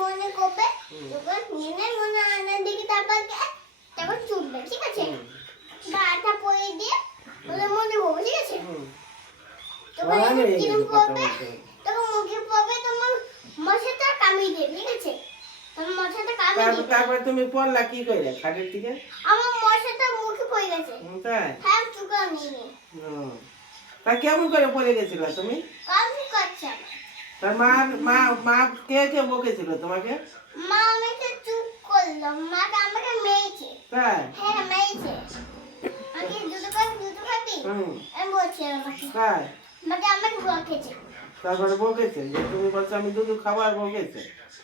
মনে করবে তখন নিয়ে মনে আনার দিকে তারপর তখন চুপবে, ঠিক আছে? বাটা পরে দিয়ে ওদের মনে করবে, ঠিক আছে? তখন কিরম করবে, তখন মুখে পড়বে, তোমার মশাটা কামড়ে দেবে, ঠিক আছে? তোমার মশাটা কামড়ে দেবে। তারপর তুমি পড়লা কি করে খাটের থেকে? আমার মশাটা মুখে পড়ে গেছে। তাই? হ্যাঁ, চুকা নিয়ে। তা কেমন করে পড়ে গেছিল তুমি? কামড় করছে। তার মা মা মা কে কে বকেছিল তোমাকে? মা আমাকে চুপ করলো, মা আমাকে মেরেছে। তাই? হ্যাঁ, মেরেছে। আমি দুটো খাবি? আমি বলছি আমাকে। তাই? আমাকে বকেছে। তারপরে বকেছে যে তুমি বলছো আমি দুধ খাবার বকেছে।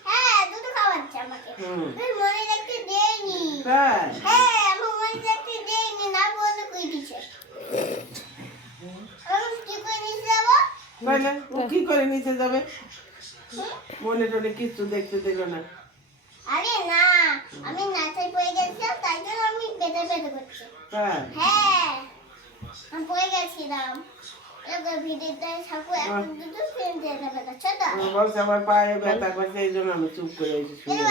হ্যাঁ, দুটো খাওয়াচ্ছে আমাকে। তুই মনে রাখতে দেয়নি। তাই? হ্যাঁ, আমি মনে রাখতে দেয়নি, না বলে কই দিছে। আমি কি করে নিয়ে যাবো? তাইলে ও কি করে নিচে যাবে? মনে টনে কিছু দেখতে দিল না। আরে না, আমি নাচাই পড়ে গেছিলাম, তাই জন্য আমি পেটে করছি। তাই? হ্যাঁ, আমি পড়ে গেছিলাম। এবার ভিডিওতে সাকু এখন দুটো ফ্রেন্ড যেতে পারতো, ছোট। বলছে আমার পায়ে ব্যথা করছে এই জন্য আমি চুপ করে এসে শুনি।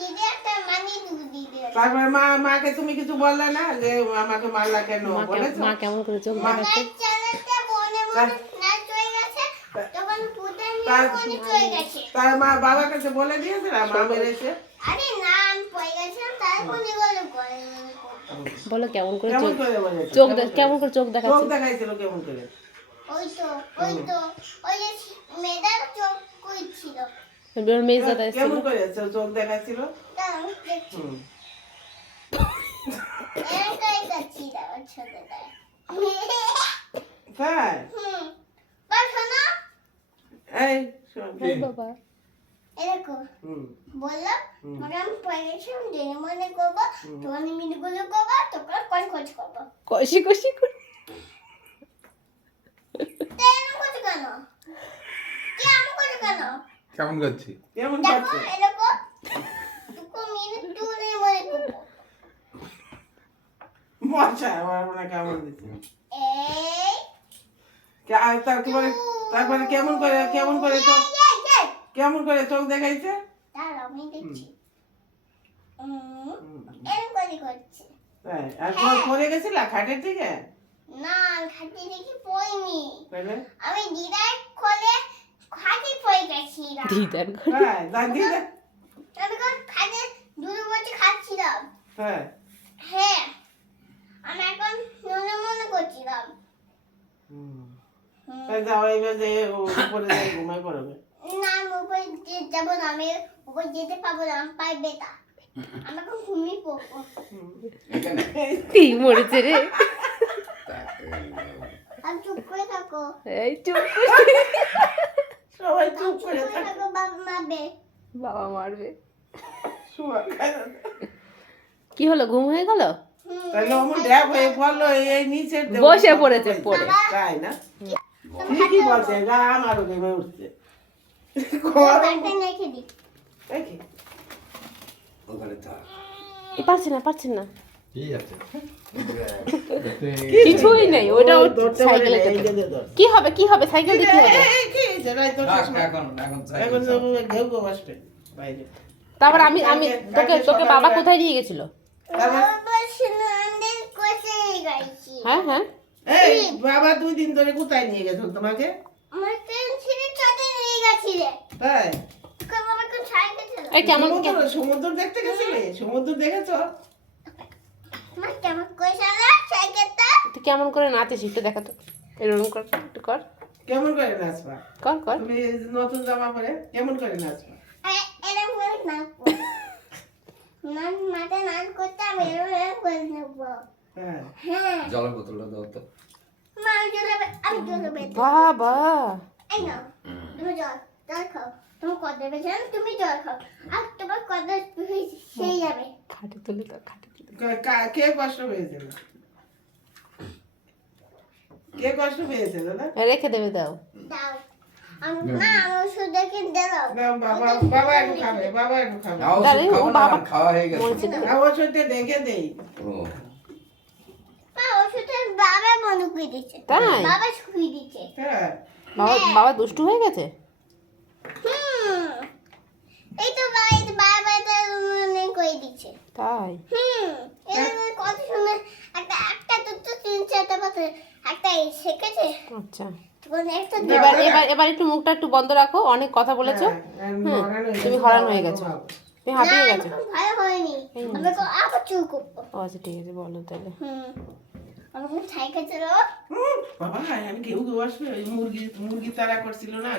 দিদি একটা মানি দিদি। তারপরে মাকে তুমি কিছু বললে না যে আমাকে মারলা কেন বলেছো? মা কেমন করে চোখ দেখাচ্ছে? তার মা বাবার কাছে বলে দিয়েছে না মা মেরেছে? আরে না, আমি পড়ে গেছিলাম, তারপরে বলে বলো কেমন করে কেমন চোখ করে বলেছে? কেমন করে চোখ চোখ দেখাচ্ছে? দেখাইছিল কেমন করে? ওই তো ওই যে মেয়েটার চোখ কইছিল। ওর মেয়ে দাদা এসেছিল। কেমন করে চোখ দেখাইছিল? দাঁড়াও, দেখছি। এটাই কাচ্ছি, দাঁড়াও, ছোটটা। তাই? বা শোনো, এই শোন। ওই বাবা এরকম বললো, আমি পড়ে গেছিলাম, জেনে মনে করবো, তোমার মিনিগুলো করবো, তোমরা খোঁজ করবো। কষি কষি করে তাই এরকম করছো কেন? কেমন করছো কেন? কেমন করছি? কেমন দেখো করছে? এরকম তুমি মিনিট টুনে মনে করবো। মজা আমার মনে কেমন দিচ্ছে। এই তারপরে কেমন করে চোখ কেমন করে চোখ দেখাইছে? দাঁড়াও, আমি দেখছি। এরকম করে করছে। তাই? আর পড়ে গেছিল খাটের থেকে? না, খাটি দেখি পড়িনি। তাহলে? আমি দিদার কোলে খাটি পড়ে গেছিলাম। দিদার ঘরে হ্যাঁ, দাদি আমি কোন খাটে দুধ বসে খাচ্ছিলাম। হ্যাঁ। হ্যাঁ, আমি এখন মনে করছিলাম। তাই যাও এবার যে উপরে যাই ঘুমাই পড়বে। না, আমি উপরে যাবো না, আমি উপরে যেতে পারবো না, আমি পাই বেটা। আমি এখন ঘুমিয়ে পড়বো। কি মরেছে রে? আমি চুপ করে থাকো। এই চুপ সবাই চুপ করে থাকে। থাকো, বাবা মারবে। বাবা মারবে। শোয়া খায় না। কি হলো, ঘুম হয়ে গেল? তাহলে অমন ড্যাব হয়ে পড়লো এই নিচের বসে পড়েছে পড়ে। তাই না? ঠিকই বলছে, গা আমারও ঘেমে উঠছে। বাবাকে রেখে দিই। দেখি পারছেন না কি আছে? কিছুই নেই, ওটা ধরতে সাইকেলে পারে না, এই যে ধর। কি হবে সাইকেল দিয়ে কি হবে? এই, কি হয়েছে? রাই তোর চশমা। এখন এখন তো ঘেউ ঘেউ আসবে বাইরে। তারপর আমি তোকে বাবা কোথায় নিয়ে গেছিল? বাবা সুনন্দের কোচে গাইছি। হ্যাঁ হ্যাঁ এই বাবা 2 দিন ধরে কোথায় নিয়ে গেছো তোমাকে? আমার টেনশনে চটে নিয়ে গেছিলে। তাই? কোন বাবা কোন সাইকেল ছিল? এই কেমন সমুদ্র দেখতে গেছিলে? সমুদ্র দেখেছো? আমার কেমন কইছালা সাইকেলটা? তুই কেমন করে নাচেস একটু দেখা তো, এরকম কর একটু কর কেমন করে নাচবা? কর কর। তুমি এই যে নতুন জামা পরে কেমন করে নাচবা? এরকম করে নাচ। মাঠে নাচ করতাম, এরকম করে নেবো। হ্যাঁ। হ্যাঁ, জলের বোতলটা দাও তো। মা আমি চলবে। বাবা এই নাও, তুমি জল খাও। তুমি কত দেবে জানো? তুমি জল খাও, আর তোমার কত সেই যাবে। খাটে তুলে তো খাটে তুলে। কে কষ্ট পেয়েছে? কে কষ্ট পেয়েছে দাদা? রেখে দেবে দাও। দাও। না, আমি ওষুধ দেখে দাও। না বাবা একটু খাবে, বাবা একটু খাবে। নাও, আরে, ও খাওয়া না, বাবা খাওয়া হয়ে গেছে। বলছে না। ওষুধটা দেখে দেই। ও, মা ওষুধে বাবা মনে করে দিচ্ছে। তাই? বাবা শুকিয়ে দিচ্ছে। হ্যাঁ। বাবা দুষ্টু হয়ে গেছে। এই তো বাবা তাই এর কত সুন্দর একটা একটা দুটো তিন চারটা পাতা একটা শেখেছে আচ্ছা তখন একটা এবার এবার এবার একটু মুখটা একটু বন্ধ রাখো, অনেক কথা বলেছো। তুমি হরান হয়ে গেছো, তুমি হাঁপিয়ে গেছো। ভয় হয়নি আমি আবার চুল করবো ও আচ্ছা ঠিক আছে, বলো তাহলে। আমি সাইকেল চালাবো বাবা আমি কেউ আসবে ওই মুরগি তারা করছিল না